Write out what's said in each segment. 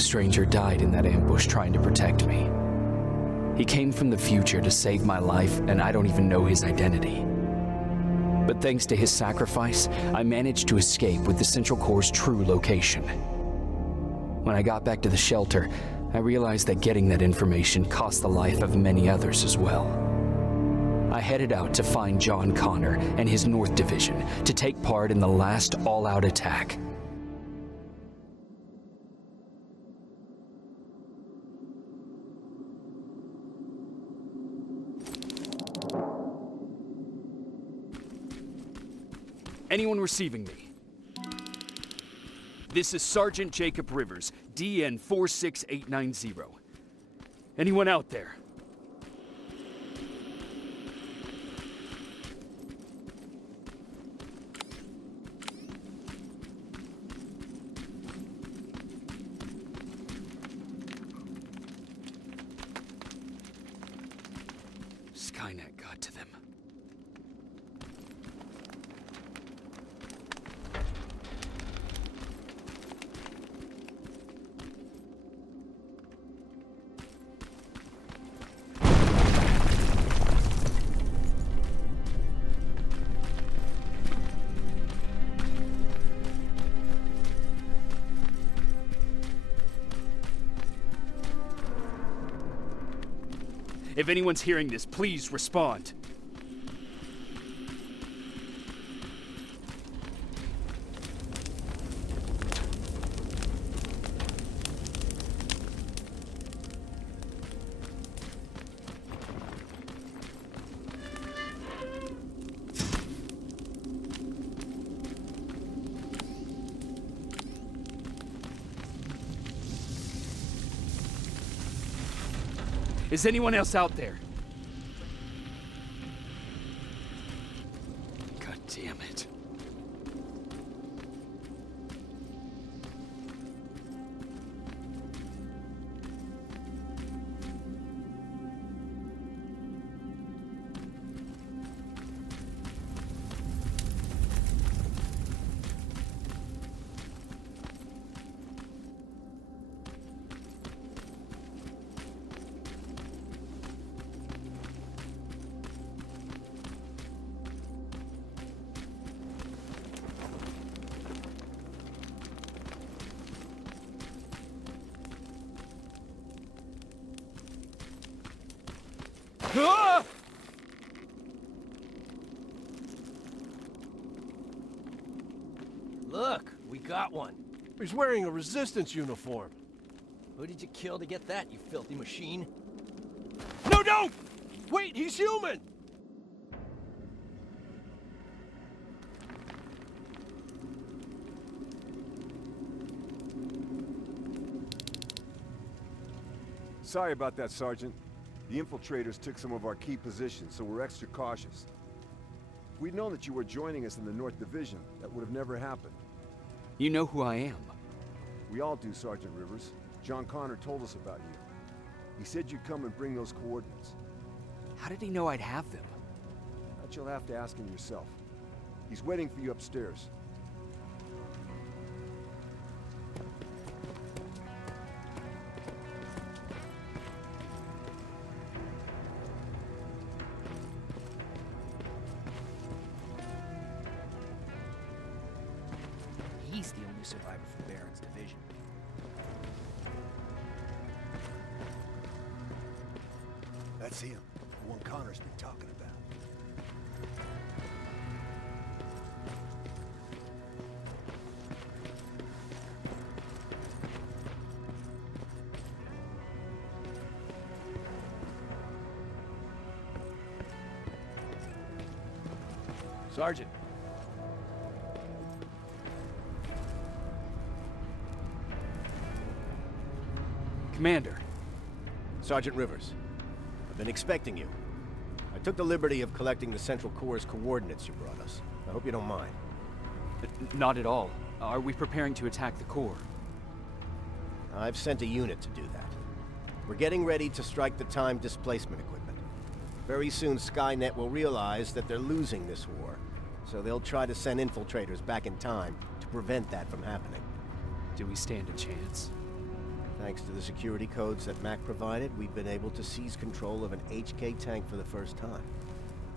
stranger died in that ambush trying to protect me. He came from the future to save my life, and I don't even know his identity. But thanks to his sacrifice, I managed to escape with the Central Core's true location. When I got back to the shelter, I realized that getting that information cost the life of many others as well. I headed out to find John Connor and his North Division to take part in the last all-out attack. Anyone receiving me? This is Sergeant Jacob Rivers, DN 46890. Anyone out there? Skynet got to them. If anyone's hearing this, please respond. Is anyone else out there? God damn it. Ah! Look, we got one. He's wearing a Resistance uniform. Who did you kill to get that, you filthy machine? No, no! Wait, he's human! Sorry about that, Sergeant. The infiltrators took some of our key positions, so we're extra cautious. If we'd known that you were joining us in the North Division, that would have never happened. You know who I am. We all do, Sergeant Rivers. John Connor told us about you. He said you'd come and bring those coordinates. How did he know I'd have them? That you'll have to ask him yourself. He's waiting for you upstairs. He's the only survivor from Baron's division. That's him, the one Connor's been talking about. Sergeant. Commander. Sergeant Rivers, I've been expecting you. I took the liberty of collecting the Central Core's coordinates you brought us. I hope you don't mind. Not at all. Are we preparing to attack the core? I've sent a unit to do that. We're getting ready to strike the time displacement equipment. Very soon Skynet will realize that they're losing this war, so they'll try to send infiltrators back in time to prevent that from happening. Do we stand a chance? Thanks to the security codes that Mac provided, we've been able to seize control of an HK tank for the first time.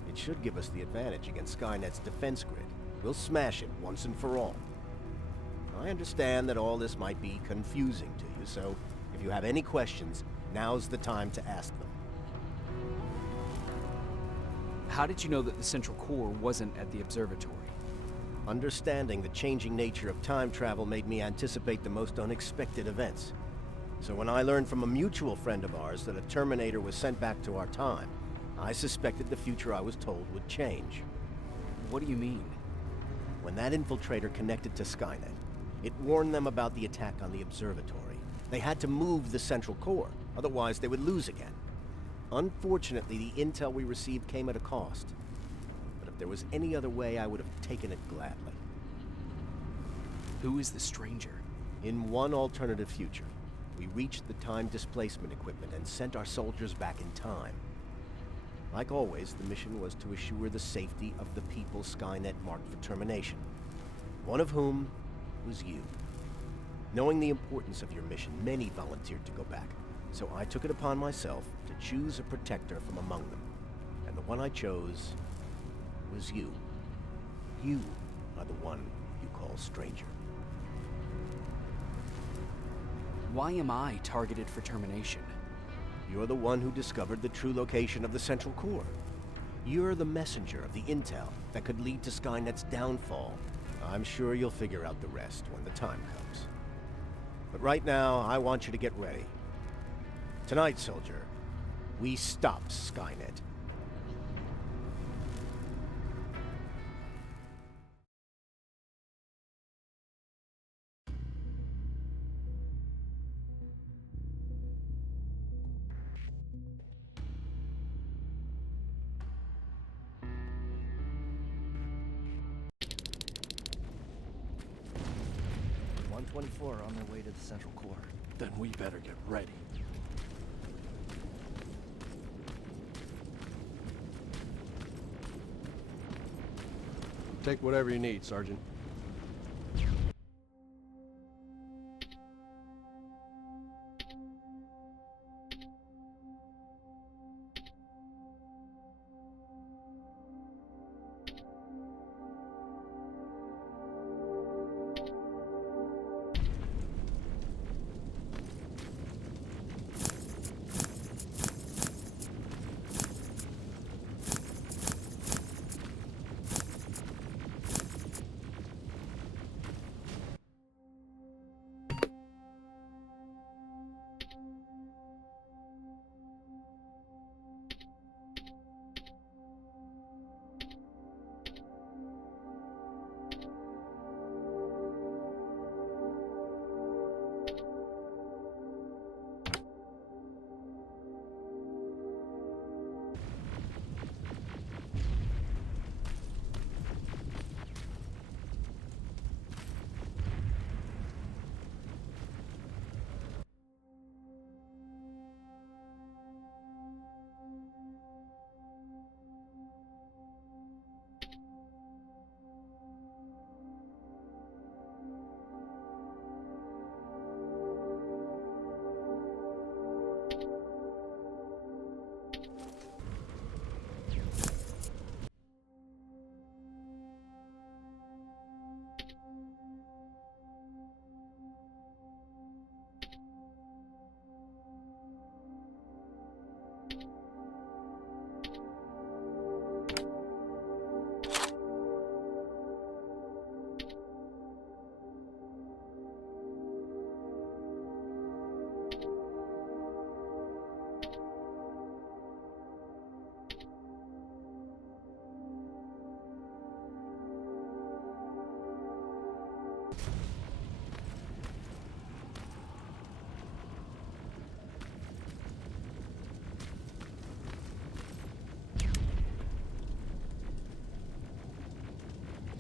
It should give us the advantage against Skynet's defense grid. We'll smash it once and for all. I understand that all this might be confusing to you, so if you have any questions, now's the time to ask them. How did you know that the central core wasn't at the observatory? Understanding the changing nature of time travel made me anticipate the most unexpected events. So when I learned from a mutual friend of ours that a Terminator was sent back to our time, I suspected the future I was told would change. What do you mean? When that infiltrator connected to Skynet, it warned them about the attack on the observatory. They had to move the central core, otherwise they would lose again. Unfortunately, the intel we received came at a cost. But if there was any other way, I would have taken it gladly. Who is the stranger? In one alternative future, we reached the time displacement equipment and sent our soldiers back in time. Like always, the mission was to assure the safety of the people Skynet marked for termination. One of whom was you. Knowing the importance of your mission, many volunteered to go back, so I took it upon myself to choose a protector from among them. And the one I chose was you. You are the one you call stranger. Why am I targeted for termination? You're the one who discovered the true location of the central core. You're the messenger of the intel that could lead to Skynet's downfall. I'm sure you'll figure out the rest when the time comes. But right now, I want you to get ready. Tonight, soldier, we stop Skynet. On their way to the central core. Then we better get ready. Take whatever you need, Sergeant.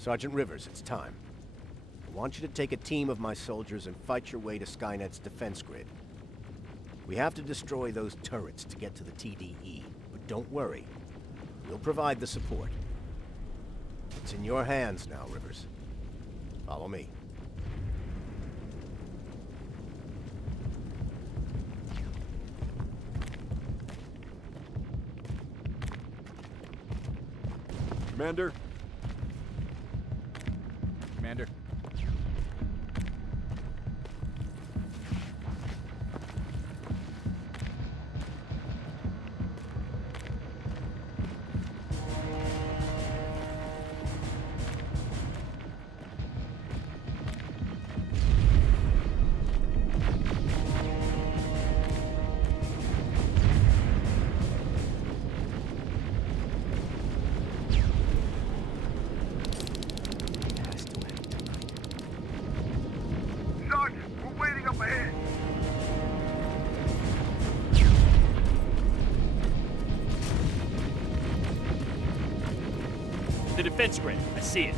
Sergeant Rivers, it's time. I want you to take a team of my soldiers and fight your way to Skynet's defense grid. We have to destroy those turrets to get to the TDE, but don't worry. We'll provide the support. It's in your hands now, Rivers. Follow me. Commander? Commander. Sergeant, we're waiting up ahead. The defense grid. I see it.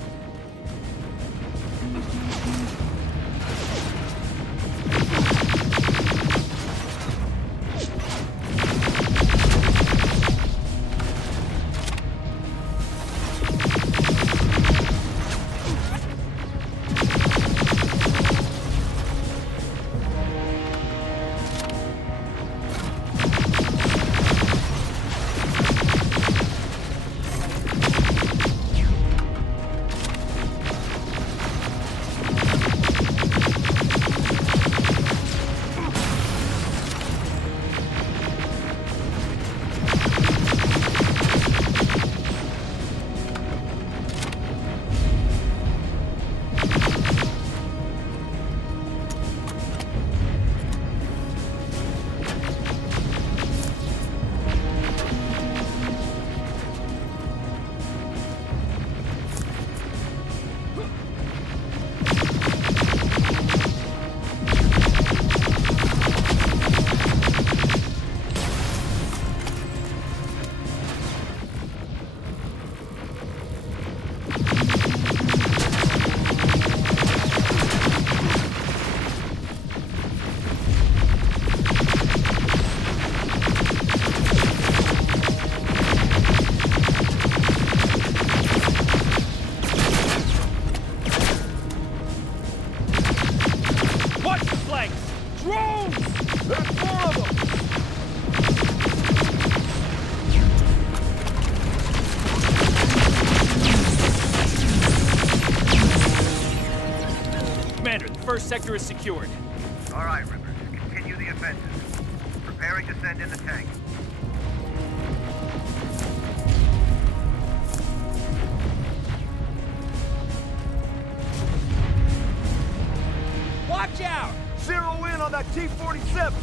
Watch the flanks! Drones! There's 4 of them! Commander, the first sector is secured. All right, Rivers, continue the offensive. Preparing to send in the tank. Watch out! Zero in on that T-47!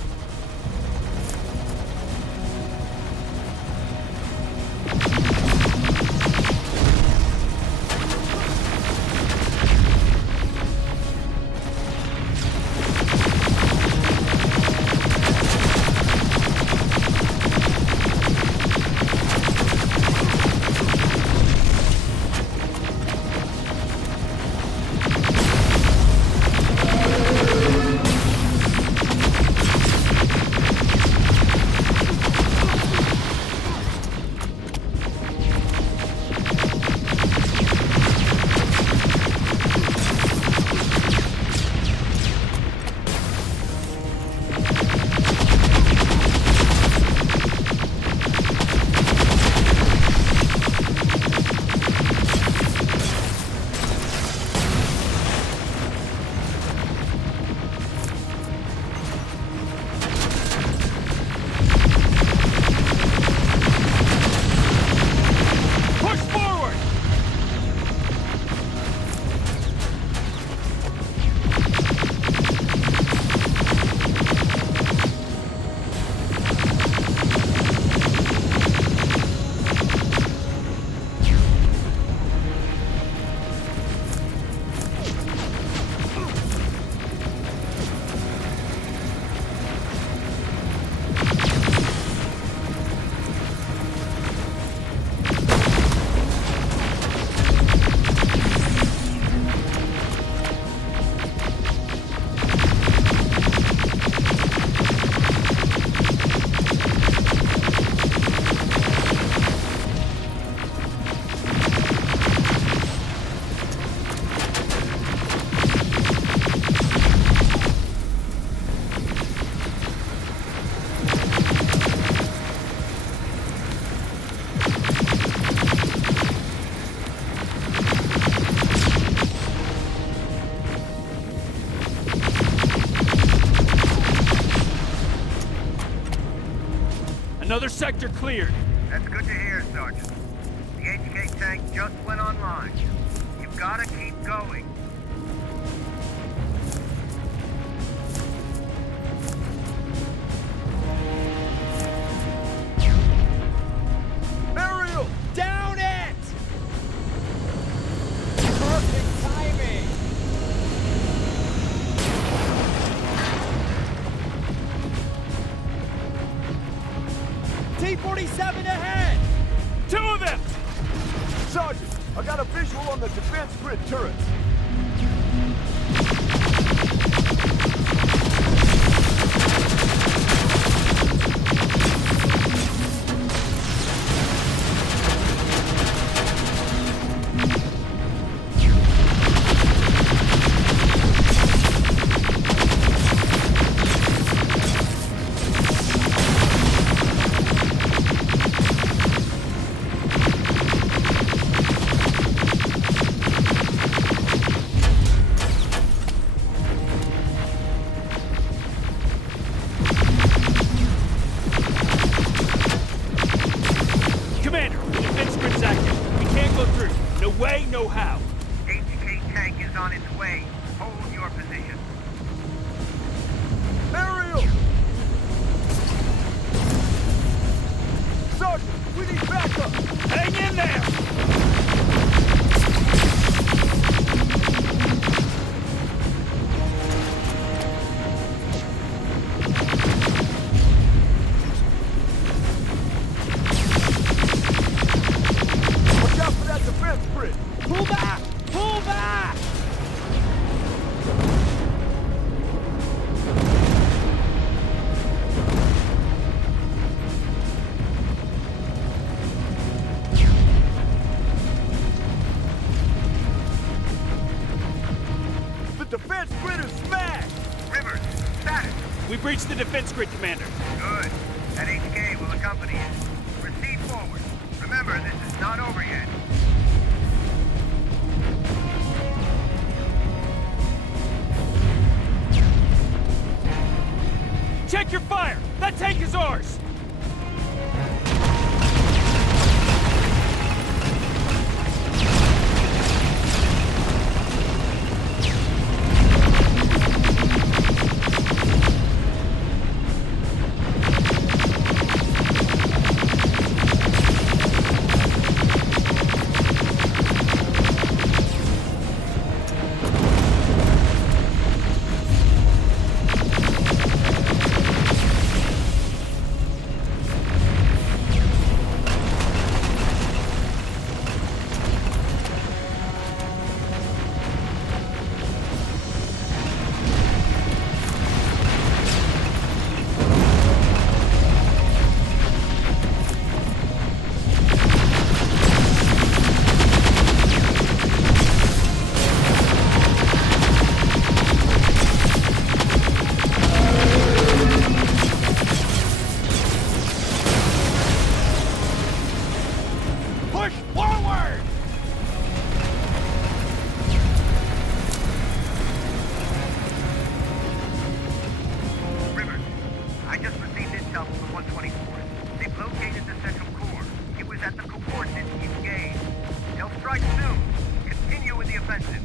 Another sector cleared. That's good to hear, Sergeant. The HK tank just went online. You've gotta keep going. Ariel! Down it! Perfect timing! T-47 ahead! Two of them! Sergeant, I got a visual on the defense grid turrets. Commander, the defense grid's active. We can't go through. No way, no how. HK tank is on its way. Hold your position. Ariel! Sergeant, we need backup! Hang in there! Watch out for that defense grid! Pull back! Pull back! The defense grid is smashed! Rivers, status. We breached the defense grid, Commander. Good. That HK will accompany you. Proceed forward. Remember, this is not over yet. Check your fire! That tank is ours! Push forward! Rivers, I just received intel from the 124th. They've located the central core. It was at the coordinates you gave. They'll strike soon. Continue with the offensive.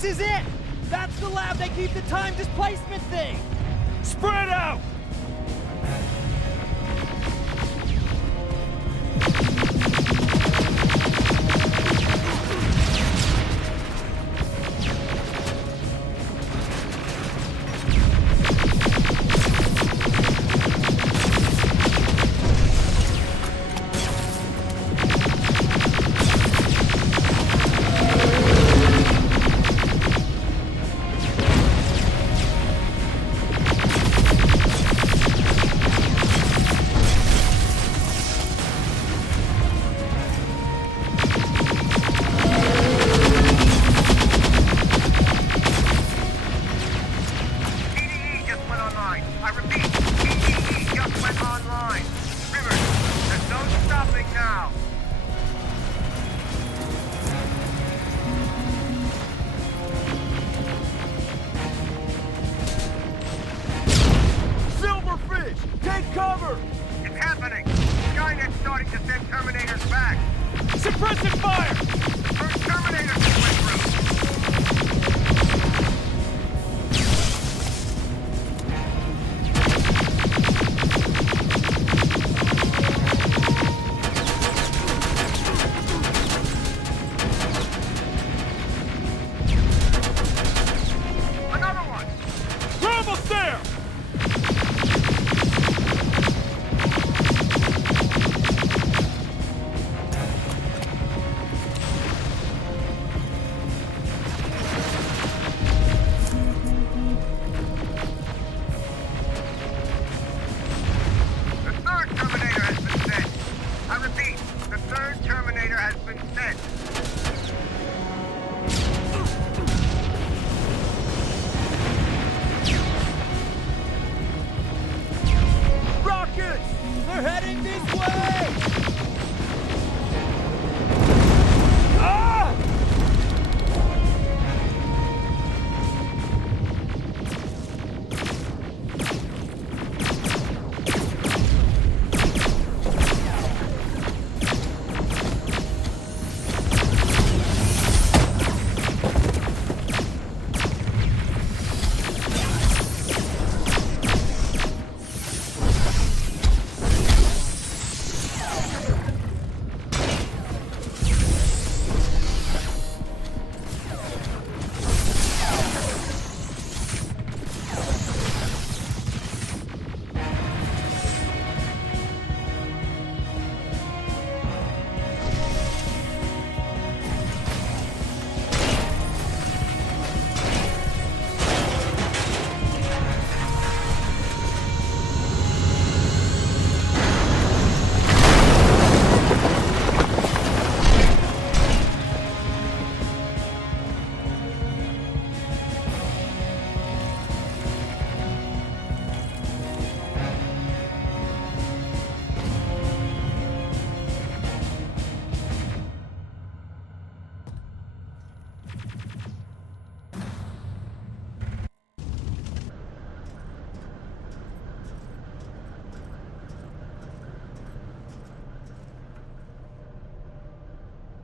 This is it! That's the lab they keep the time displacement thing! Spread out! PDE just went online. I repeat, PDE just went online. Rivers, there's no stopping now. Silverfish! Take cover! It's happening. Skynet's starting to send Terminators back. Suppressive fire! The first Terminator went through. Another one. We're almost there! The third Terminator has been sent. I repeat, the third Terminator has been sent. Rockets! They're heading this way! Ah!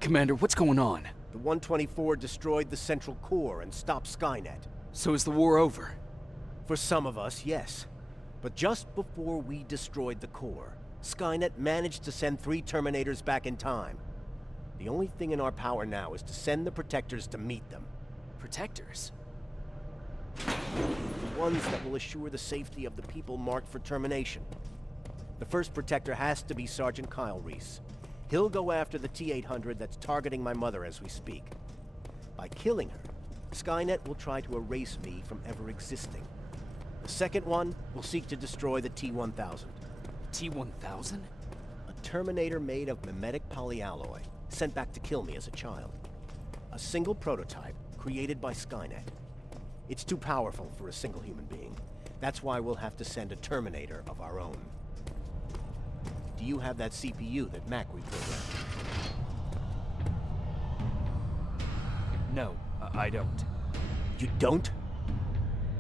Commander, what's going on? The 124 destroyed the central core and stopped Skynet. So is the war over? For some of us, yes. But just before we destroyed the core, Skynet managed to send 3 Terminators back in time. The only thing in our power now is to send the Protectors to meet them. Protectors? The ones that will assure the safety of the people marked for termination. The first Protector has to be Sergeant Kyle Reese. He'll go after the T-800 that's targeting my mother as we speak. By killing her, Skynet will try to erase me from ever existing. The second one will seek to destroy the T-1000. T-1000? A Terminator made of mimetic polyalloy, sent back to kill me as a child. A single prototype created by Skynet. It's too powerful for a single human being. That's why we'll have to send a Terminator of our own. Do you have that CPU that Mac reprogrammed? No, I don't. You don't?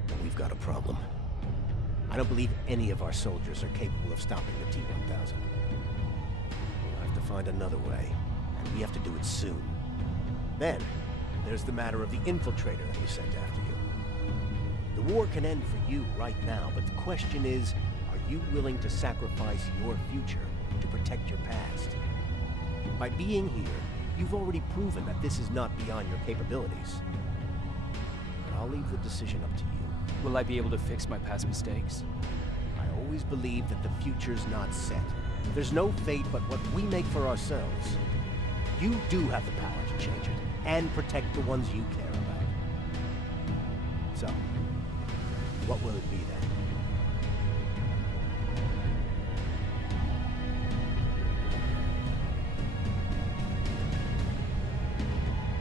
Then we've got a problem. I don't believe any of our soldiers are capable of stopping the T-1000. We'll have to find another way, and we have to do it soon. Then, There's the matter of the infiltrator that was sent after you. The war can end for you right now, but the question is, are you willing to sacrifice your future to protect your past? By being here, you've already proven that this is not beyond your capabilities. But I'll leave the decision up to you. Will I be able to fix my past mistakes? I always believe that the future's not set. There's no fate but what we make for ourselves. You do have the power to change it, and protect the ones you care about. So, what will it be then?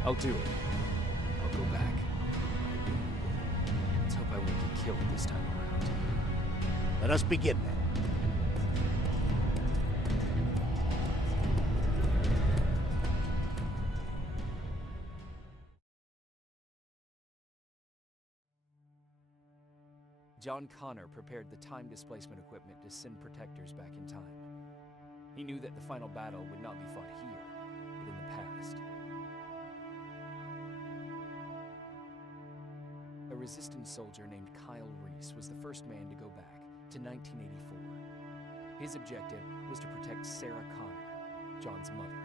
I'll do it. I'll go back. Let's hope I won't get killed this time around. Let us begin then. John Connor prepared the time displacement equipment to send protectors back in time. He knew that the final battle would not be fought here, but in the past. A resistance soldier named Kyle Reese was the first man to go back to 1984. His objective was to protect Sarah Connor, John's mother.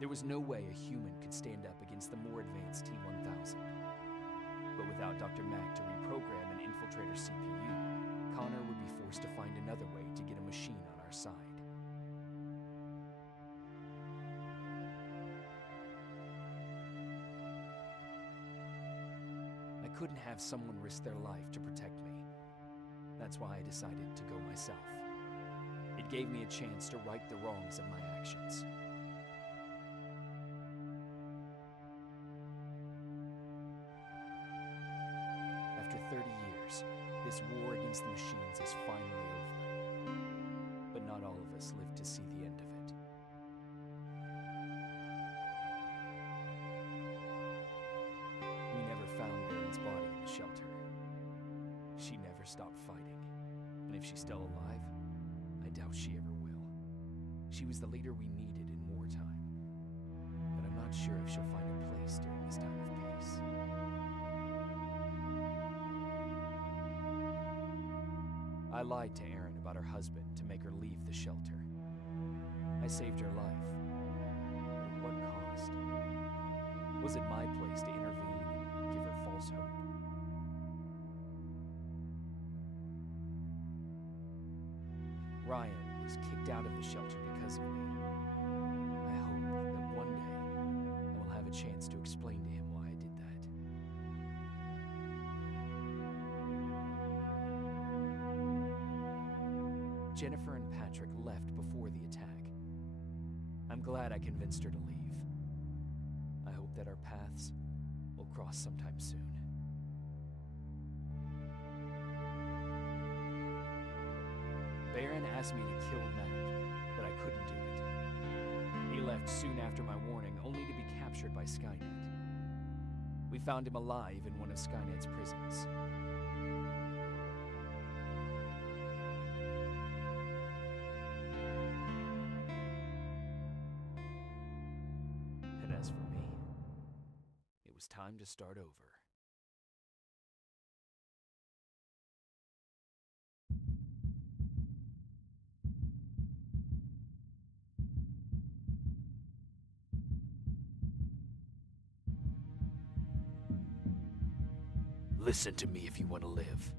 There was no way a human could stand up against the more advanced T-1000. But without Dr. Mack to reprogram an infiltrator CPU, Connor would be forced to find another way to get a machine on our side. I couldn't have someone risk their life to protect me. That's why I decided to go myself. It gave me a chance to right the wrongs of my actions. After 30 years, this war against the machines is finally over. But not all of us lived to see the end of it. We never found Baron's body in the shelter. She never stopped fighting. And if she's still alive, I doubt she ever will. She was the leader we needed in wartime. But I'm not sure if she'll find a place during this time of peace. I lied to Erin about her husband to make her leave the shelter. I saved her life. But at what cost? Was it my place to intervene and give her false hope? Ryan was kicked out of the shelter because of me. I hope that one day I will have a chance to explain to him why I did that. Jennifer and Patrick left before the attack. I'm glad I convinced her to leave. I hope that our paths will cross sometime soon. Baron asked me to kill Mac, but I couldn't do it. He left soon after my warning, only to be captured by Skynet. We found him alive in one of Skynet's prisons. And as for me, it was time to start over. Listen to me if you want to live.